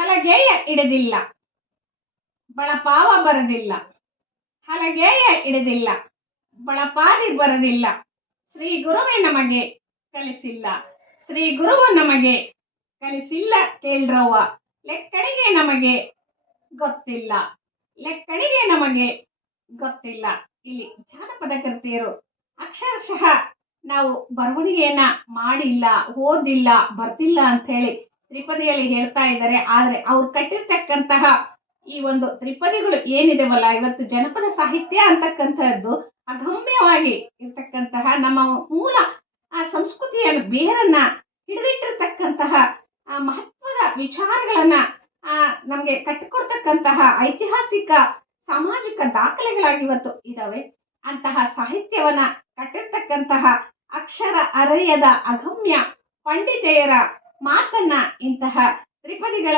ಹಲಗೆಯ ಹಿಡಿದಿಲ್ಲ ಬಳಪಾವ ಬರದಿಲ್ಲ. ಹಲಗೆಯ ಹಿಡಿದಿಲ್ಲ ಬಳಪಾದಿ ಬರದಿಲ್ಲ. ಶ್ರೀ ಗುರುವೇ ನಮಗೆ ಕಲಿಸಿಲ್ಲ. ಶ್ರೀ ಗುರುವು ನಮಗೆ ಕಲಿಸಿಲ್ಲ ಕೇಳ್ರವ್ವ. ಲೆಕ್ಕಡಿಗೆ ನಮಗೆ ಗೊತ್ತಿಲ್ಲ. ಲೆಕ್ಕಡಿಗೆ ನಮಗೆ ಗೊತ್ತಿಲ್ಲ. ಇಲ್ಲಿ ಜಾನಪದ ಕೃತಿಯರು ಅಕ್ಷರಶಃ ನಾವು ಬರವಣಿಗೆಯನ್ನ ಮಾಡಿಲ್ಲ, ಓದಿಲ್ಲ, ಬರ್ತಿಲ್ಲ ಅಂತ ಹೇಳಿ ತ್ರಿಪದಿಯಲ್ಲಿ ಹೇಳ್ತಾ ಇದ್ದಾರೆ. ಆದರೆ ಅವ್ರು ಕಟ್ಟಿರ್ತಕ್ಕಂತಹ ಈ ಒಂದು ತ್ರಿಪದಿಗಳು ಏನಿದೆವಲ್ಲ, ಇವತ್ತು ಜನಪದ ಸಾಹಿತ್ಯ ಅಂತಕ್ಕಂಥದ್ದು ಅಗಮ್ಯವಾಗಿ ಇರ್ತಕ್ಕಂತಹ ನಮ್ಮ ಮೂಲ ಆ ಸಂಸ್ಕೃತಿಯನ್ನು ಬೇರನ್ನ ಹಿಡಿದಿಟ್ಟಿರ್ತಕ್ಕಂತಹ ಮಹತ್ವದ ವಿಚಾರಗಳನ್ನ ನಮಗೆ ಕಟ್ಟಿಕೊಡ್ತಕ್ಕಂತಹ ಐತಿಹಾಸಿಕ ಸಾಮಾಜಿಕ ದಾಖಲೆಗಳಾಗಿ ಇವತ್ತು ಇದಾವೆ. ಅಂತಹ ಸಾಹಿತ್ಯವನ್ನ ಕಟ್ಟಿರ್ತಕ್ಕಂತಹ ಅಕ್ಷರ ಅರಯ್ಯದ ಅಗಮ್ಯ ಪಂಡಿತೆಯರ ಮಾತನ್ನ ಇಂತಹ ತ್ರಿಪದಿಗಳ